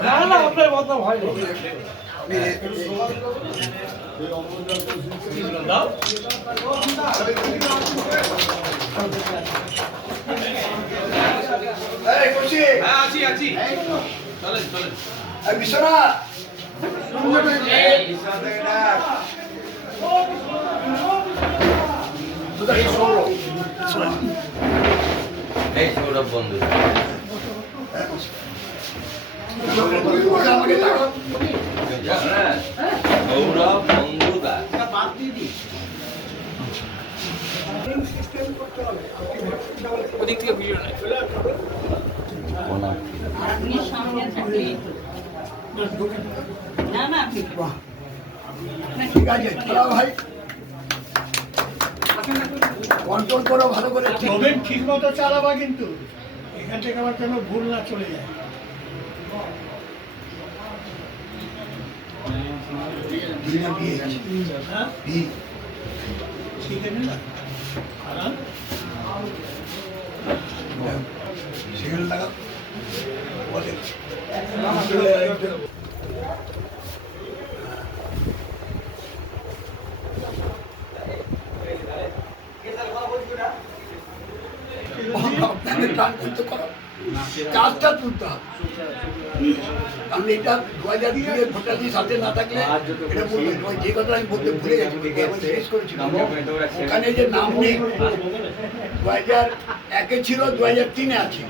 না না আপনার বদনাম হয় না। দাও এই খুশি হ্যাঁ আছি আছি চলেন চলেন এই বিছানা এই সৌরভ বন্ধু আমাকে টাকা সৌরভ বন্ধুদা ওদিক থেকে ভিডিও নাই। আপনি সামনে থাকলে না না আপনি ঠিক আছে চলো ভাই কন্ট্রোল করো ভালো করে তবেন ঠিক মতো চালাবা কিন্তু এখান থেকে আবার কোনো ভুল না চলে যায়। হ্যাঁ ঠিক আছে না আরাম সেখানে লাগা বলে টান করতে করো কাজটা তুলতে হবে কারণ এটা 2002 ভোটারদের সাথে না থাকলে এটা বলবেন যে কথা আমি বলতে ভুলে গেছি জিজ্ঞেস করেছিলাম ওখানে যে নাম নেই 2001 ছিল 2003 আছে